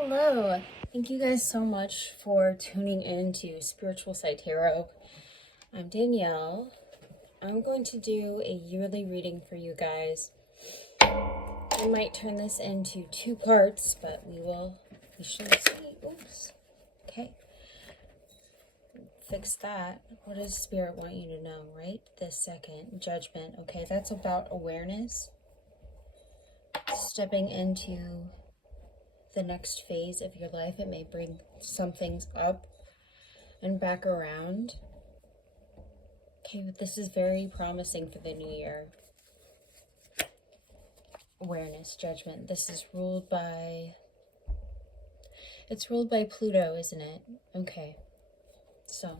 Hello. Thank you guys so much for tuning in to Spiritual Side Tarot. I'm Danielle. I'm going to do a yearly reading for you guys. I might turn this into 2 parts, but we shall see. Oops. Okay. Fix that. What does Spirit want you to know, right? This second. Judgment. Okay, that's about awareness. Stepping into the next phase of your life. It may bring some things up and back around. Okay, but this is very promising for the new year. Awareness, judgment. This is ruled by... It's ruled by Pluto, isn't it? Okay. So...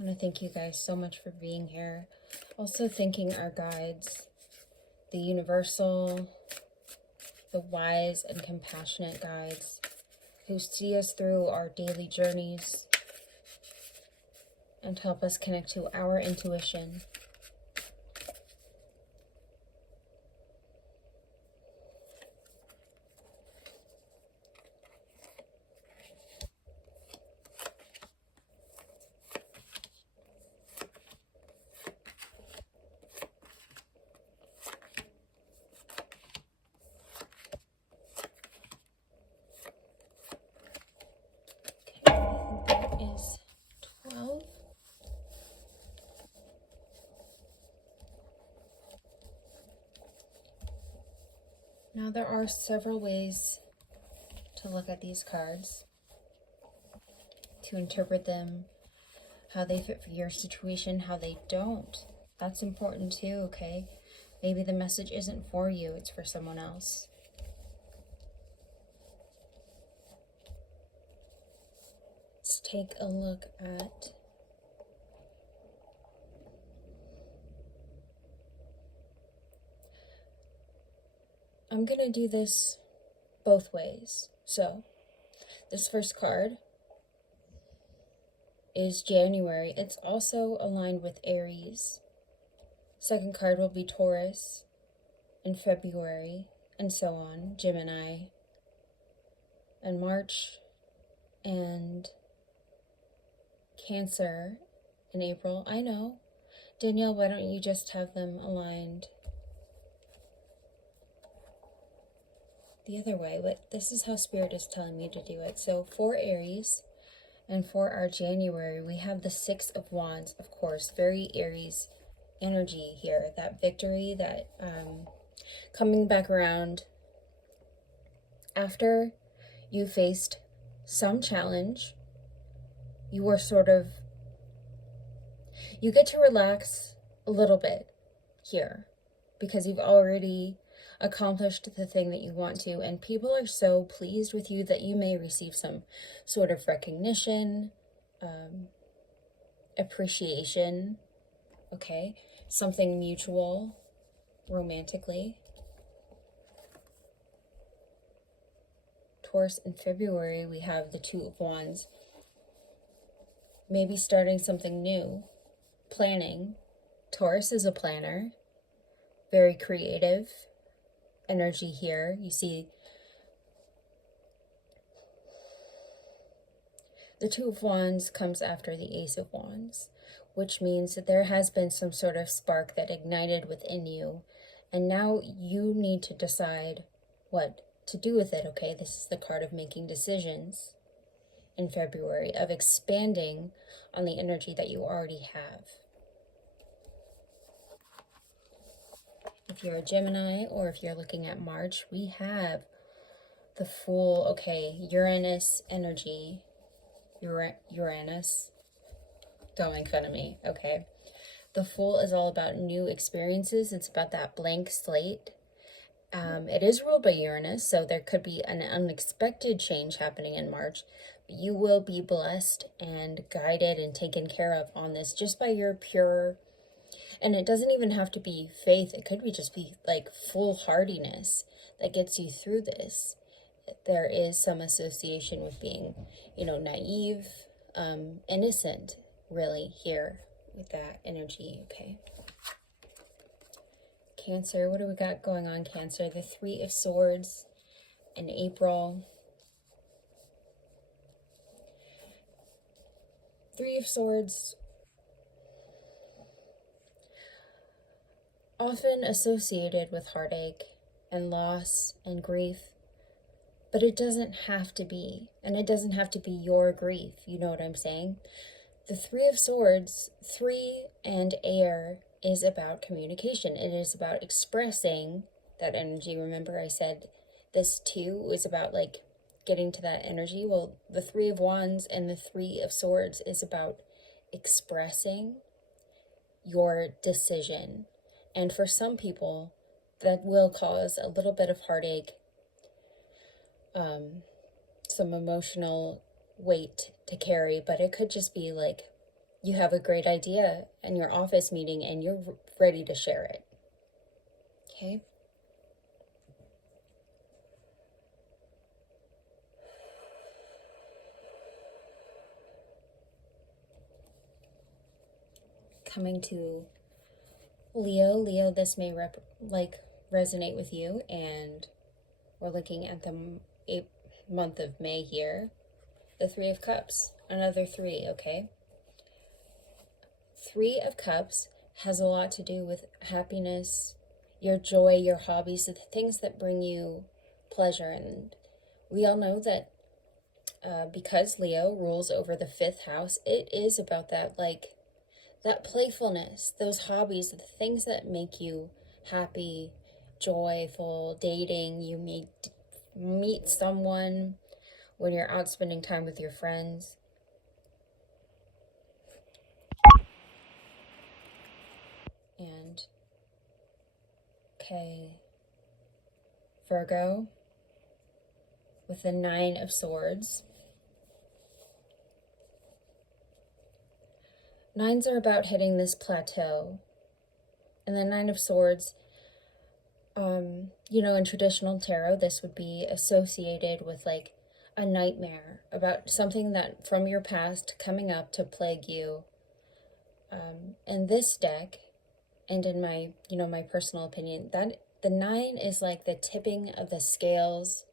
I want to thank you guys so much for being here. Also thanking our guides, the universal, the wise and compassionate guides who see us through our daily journeys and help us connect to our intuition. Is 12. Now there are several ways to look at these cards, to interpret them, how they fit for your situation, how they don't. That's important too, okay? Maybe the message isn't for you, it's for someone else. Let's take a look at I'm going to do this both ways. So, this first card is January. It's also aligned with Aries. Second card will be Taurus in February, and so on. Gemini in March, and Cancer in April. I know. Danielle, why don't you just have them aligned the other way? But this is how Spirit is telling me to do it. So for Aries and for our January, we have the 6 of Wands, of course. Very Aries energy here. That victory, that coming back around after you faced some challenge. You were you get to relax a little bit here because you've already accomplished the thing that you want to, and people are so pleased with you that you may receive some sort of recognition, appreciation, okay? Something mutual, romantically. Taurus in February, we have the 2 of Wands. Maybe starting something new, planning. Taurus is a planner, very creative energy here. You see the 2 of Wands comes after the Ace of Wands, which means that there has been some sort of spark that ignited within you, and now you need to decide what to do with it, okay? This is the card of making decisions in February, of expanding on the energy that you already have. If you're a Gemini, or if you're looking at March, we have the Fool, okay, Uranus energy. Uranus, don't make fun of me, okay? The Fool is all about new experiences. It's about that blank slate. It is ruled by Uranus, so there could be an unexpected change happening in March. But you will be blessed and guided and taken care of on this just by your pure, and it doesn't even have to be faith. It could be just be like foolhardiness that gets you through this. there is some association with being, you know, naive, innocent, really, here with that energy. Okay. Cancer, what do we got going on, Cancer? The Three of Swords in April. Three of Swords, often associated with heartache and loss and grief, but it doesn't have to be, and it doesn't have to be your grief, you know what I'm saying? The Three of Swords, 3 and air, is about communication. It is about expressing that energy. Remember I said this too is about like getting to that energy. Well, the Three of Wands and the Three of Swords is about expressing your decision. And for some people, that will cause a little bit of heartache, some emotional weight to carry, but it could just be like you have a great idea in your office meeting and you're ready to share it. Okay? Coming to Leo. Leo, this may resonate with you, and we're looking at the month of May here. The Three of Cups, another 3, okay? 3 of Cups has a lot to do with happiness, your joy, your hobbies, the things that bring you pleasure. And we all know that because Leo rules over the 5th house, it is about that, like, that playfulness, those hobbies, the things that make you happy, joyful, dating. You meet someone when you're out spending time with your friends. And, okay, Virgo, with the 9 of Swords. 9s are about hitting this plateau. And the 9 of Swords, you know, in traditional tarot, this would be associated with like a nightmare about something that from your past coming up to plague you. In this deck, and in my, you know, my personal opinion, that the 9 is like the tipping of the scales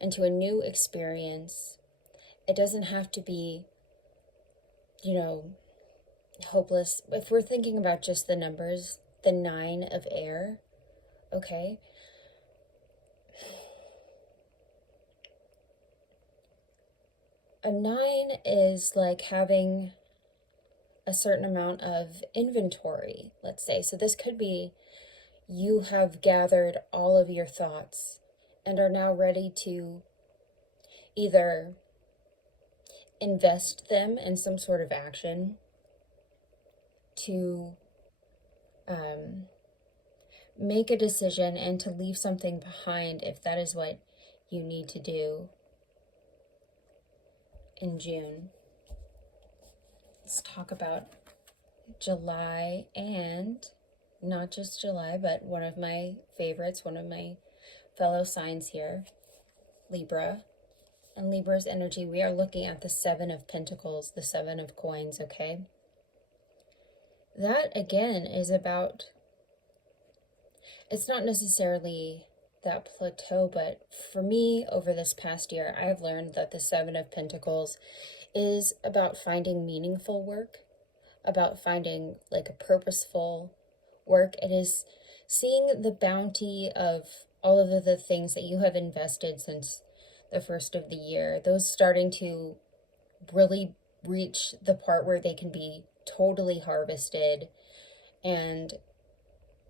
into a new experience. It doesn't have to be, you know, hopeless. If we're thinking about just the numbers, the 9 of air, okay? A 9 is like having a certain amount of inventory, let's say. So this could be you have gathered all of your thoughts and are now ready to either invest them in some sort of action, to make a decision and to leave something behind if that is what you need to do in June. Let's talk about July, and not just July, but one of my favorites, one of my fellow signs here, Libra. And Libra's energy, we are looking at the 7 of Pentacles, the 7 of Coins, okay? That, again, is about, it's not necessarily that plateau, but for me, over this past year, I've learned that the 7 of Pentacles is about finding meaningful work, about finding like a purposeful work. It is seeing the bounty of all of the things that you have invested since the first of the year, those starting to really reach the part where they can be totally harvested, and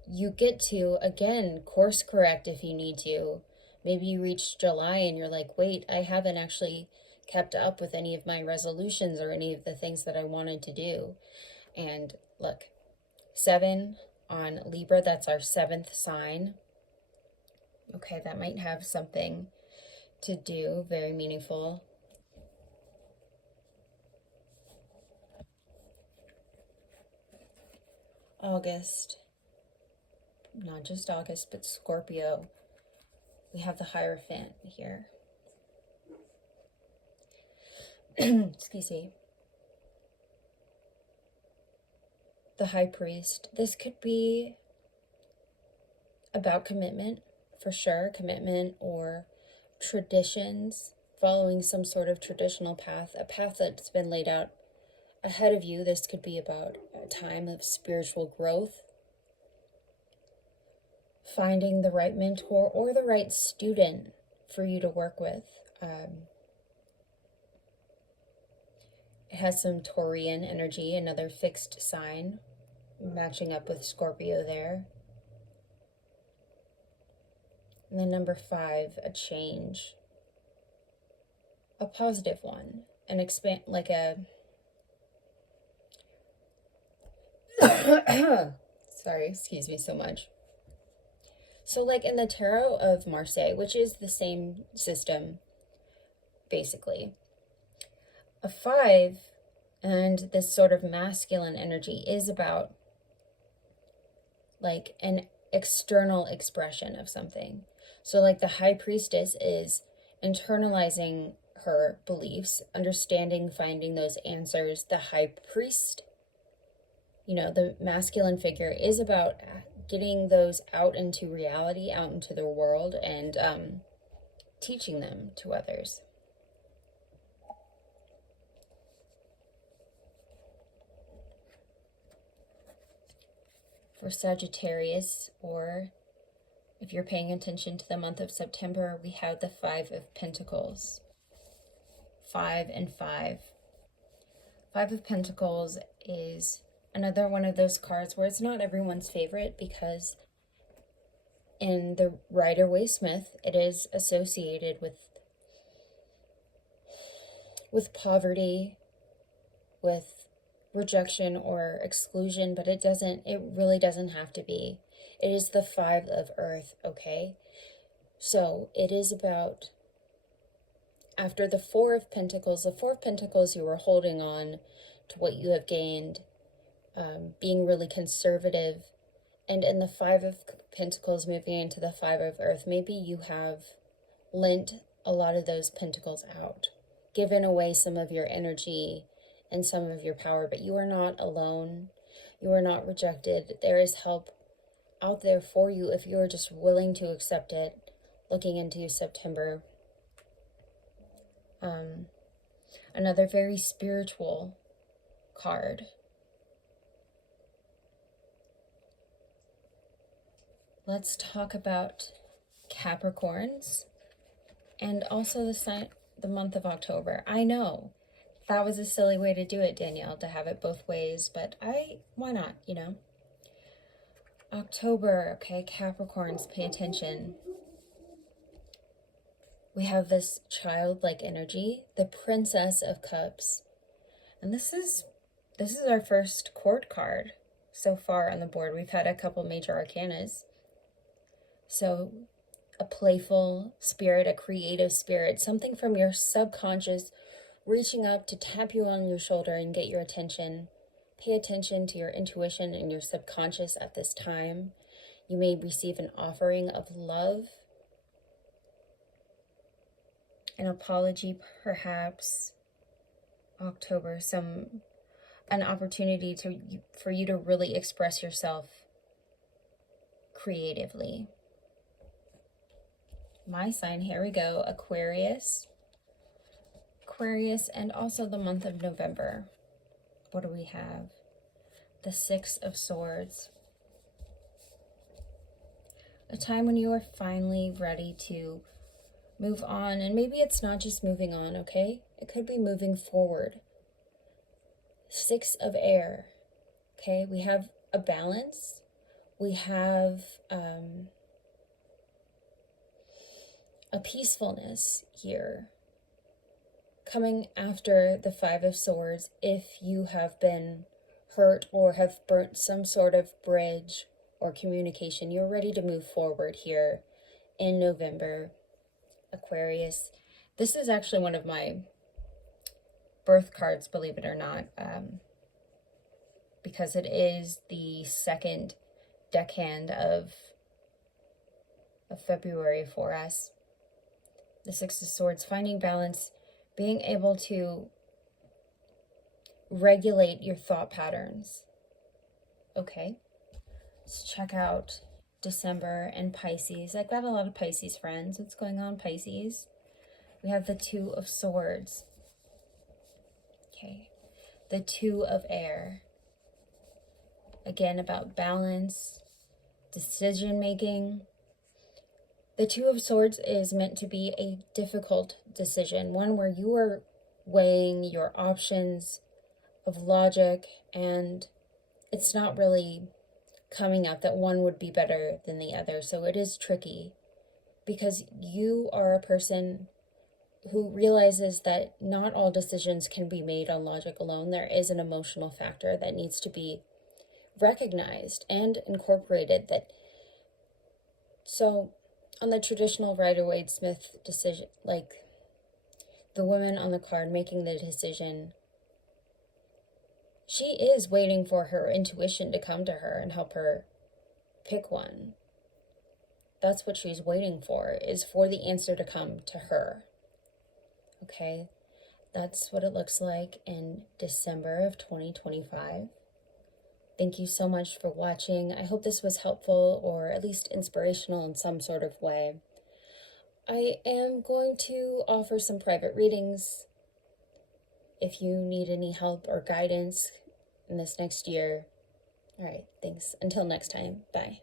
you get to, again, course correct if you need to. Maybe you reach July and you're like, wait, I haven't actually kept up with any of my resolutions or any of the things that I wanted to do. And look, 7 on Libra, that's our 7th sign. Okay, that might have something to do, very meaningful. August, not just August, but Scorpio. We have the Hierophant here. excuse me, the High Priest. This could be about commitment, for sure, commitment or traditions, following some sort of traditional path, a path that's been laid out ahead of you. This could be about a time of spiritual growth, finding the right mentor or the right student for you to work with. It has some Taurian energy, another fixed sign, matching up with Scorpio there. And then number 5, a change, a positive one, an expand, like a sorry, excuse me so much. So like in the Tarot of Marseille, which is the same system, basically, a 5 and this sort of masculine energy is about like an external expression of something. So like the High Priestess is internalizing her beliefs, understanding, finding those answers. The High Priest, you know, the masculine figure, is about getting those out into reality, out into the world, and teaching them to others. For Sagittarius, or if you're paying attention to the month of September, we have the 5 of Pentacles. 5 and 5. 5 of Pentacles is another one of those cards where it's not everyone's favorite, because in the Rider-Waite-Smith, it is associated with poverty, with rejection or exclusion, but it really doesn't have to be. It is the 5 of Earth, okay? So it is about, after the 4 of Pentacles, the 4 of Pentacles, you were holding on to what you have gained, being really conservative. And in the 5 of Pentacles, moving into the 5 of Earth, maybe you have lent a lot of those pentacles out, given away some of your energy and some of your power, but you are not alone. You are not rejected. There is help out there for you if you are just willing to accept it. Looking into September. Another very spiritual card. Let's talk about Capricorns and also the month of October. I know that was a silly way to do it, Danielle, to have it both ways, but why not, you know? October, okay, Capricorns, pay attention. We have this childlike energy, the Princess of Cups. And this is our first court card so far on the board. We've had a couple major arcanas. So a playful spirit, a creative spirit, something from your subconscious reaching up to tap you on your shoulder and get your attention. Pay attention to your intuition and your subconscious at this time. You may receive an offering of love, an apology perhaps. October, an opportunity for you to really express yourself creatively. My sign, here we go, Aquarius, and also the month of November. What do we have? The 6 of Swords. A time when you are finally ready to move on, and maybe it's not just moving on, okay? It could be moving forward. 6 of Air, okay? We have a balance. We have a peacefulness here, coming after the 5 of Swords. If you have been hurt or have burnt some sort of bridge or communication, you're ready to move forward here in November, Aquarius. This is actually one of my birth cards, believe it or not, because it is the second decade of February for us. The 6 of Swords, finding balance, being able to regulate your thought patterns. Okay, let's check out December and Pisces. I've got a lot of Pisces friends. What's going on, Pisces? We have the Two of Swords. Okay, the Two of Air. Again, about balance, decision making. The Two of Swords is meant to be a difficult decision, one where you are weighing your options of logic, and it's not really coming out that one would be better than the other. So it is tricky because you are a person who realizes that not all decisions can be made on logic alone. There is an emotional factor that needs to be recognized and incorporated. So on the traditional Rider-Waite-Smith decision, like the woman on the card making the decision, she is waiting for her intuition to come to her and help her pick one. That's what she's waiting for, is for the answer to come to her. Okay, that's what it looks like in December of 2025. Thank you so much for watching. I hope this was helpful or at least inspirational in some sort of way. I am going to offer some private readings if you need any help or guidance in this next year. All right, thanks. Until next time, bye.